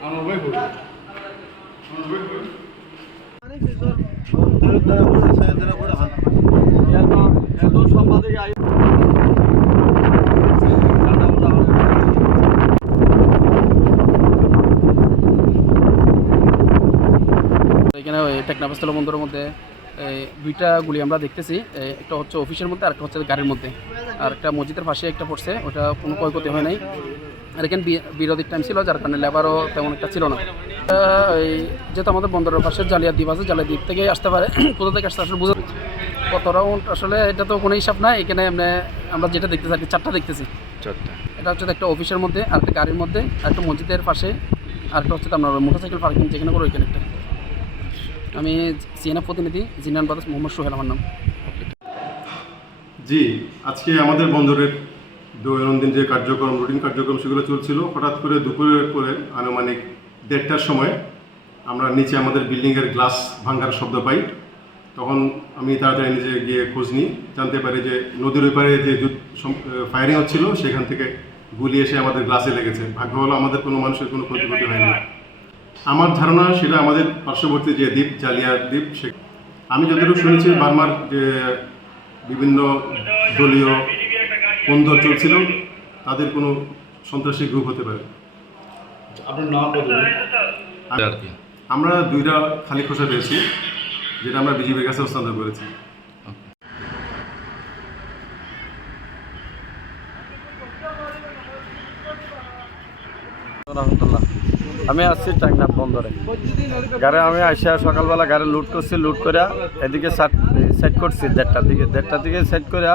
এখানে টেকনাফস্থল বন্দরের মধ্যে দুইটা গুলি আমরা দেখতেছি, একটা হচ্ছে অফিসের মধ্যে আর একটা হচ্ছে গাড়ির মধ্যে, আর একটা মসজিদের পাশে একটা পড়ছে, ওটা কোনো ক্ষয়ক্ষতি হয় নাই। আর এখানে বিরোধীর টাইম ছিল, যার কারণে লেবারও তেমন একটা ছিল না। যেহেতু আমাদের বন্দরের পাশে জালিয়াত দ্বীপ আছে, জালিয়াত দ্বীপ থেকে আসতে পারে, কোথা থেকে আসতে আসলে বুঝতে কত রাউন্ড আসলে এটা তো কোনো হিসাব নাই। এখানে আমরা যেটা দেখতেছি আর কি, চারটা দেখতেছি। এটা হচ্ছে একটা অফিসের মধ্যে, আর একটা গাড়ির মধ্যে, আর একটা মসজিদের পাশে, আর একটা হচ্ছে আপনার মোটরসাইকেল পার্কিং যেখানে করে ওইখানে একটা। আমি সিএনএফ প্রতিনিধি জিনান বাদাস, মোহাম্মদ সোহেল আমার নাম। জি, আজকে আমাদের বন্দরের দৈনন্দিন যে কার্যক্রম, রুটিন কার্যক্রম সেগুলো চলছিল। হঠাৎ করে দুপুরের পরে আনুমানিক 1:30টার সময় আমরা নিচে আমাদের বিল্ডিংয়ের গ্লাস ভাঙার শব্দ পাই। তখন আমি তাড়াতাড়ি নিজে গিয়ে খোঁজ নিই, জানতে পারি যে নদীর ওই পারে যে ফায়ারিং হচ্ছিল সেখান থেকে গুলি এসে আমাদের গ্লাসে লেগেছে। ভাগ্য হলো আমাদের কোনো মানুষের কোনো ক্ষয়ক্ষতি হয়নি। আমার ধারণা সেটা আমাদের পার্শ্ববর্তী যে দ্বীপ, জালিয়াত দ্বীপ, সে আমি যতটুকু শুনেছি বার্মার যে বিভিন্ন দলীয় বন্দর চলছিল, তাদের কোনো সন্ত্রাসী গ্রুপ হতে পারে। আপনার নাম আমরা 2টা খালি খোসা পেয়েছি, যেটা আমরা বিজিবির কাছে হস্তান্তর করেছি। আমি আসছি টেকনাফ বন্দরে। গাড়ি আমি আসা সকালবেলা গাড়ি লুট করছি, লুট করে এদিকে সাইড করছি 1:30টার দিকে সাইড করে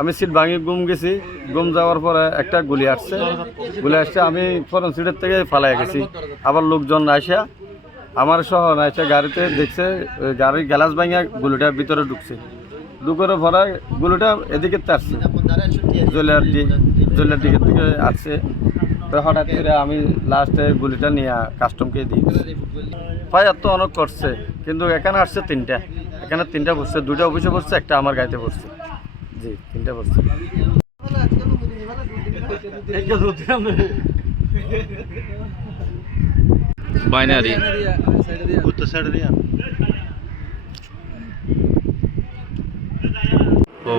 আমি সিট ভাঙি গুম গেছি। গুম যাওয়ার পরে একটা গুলি আসছে, আমি ফরেন সিটের থেকে ফালাই গেছি। আবার লোকজন আসা আমার সহ আসা গাড়িতে দেখছে, গাড়ির গ্লাস ভাঙিয়া গুলিটা ভিতরে ঢুকছে। ঢুকার পরে গুলিটা এদিকে আসছে, জলিয়ার দিকের দিকে আসছে। তো হঠাৎ করে আমি লাস্টে গুলিটা নিয়ে কাস্টমকে দিয়েছি। ফায়ার তো অনেক করছে, কিন্তু এখানে আসছে 3টা, এখানে 3টা পড়ছে, 2টা অফিসে পড়ছে, একটা আমার গাড়িতে পড়ছে। জি, 3টা পড়ছে। বাইনারি ও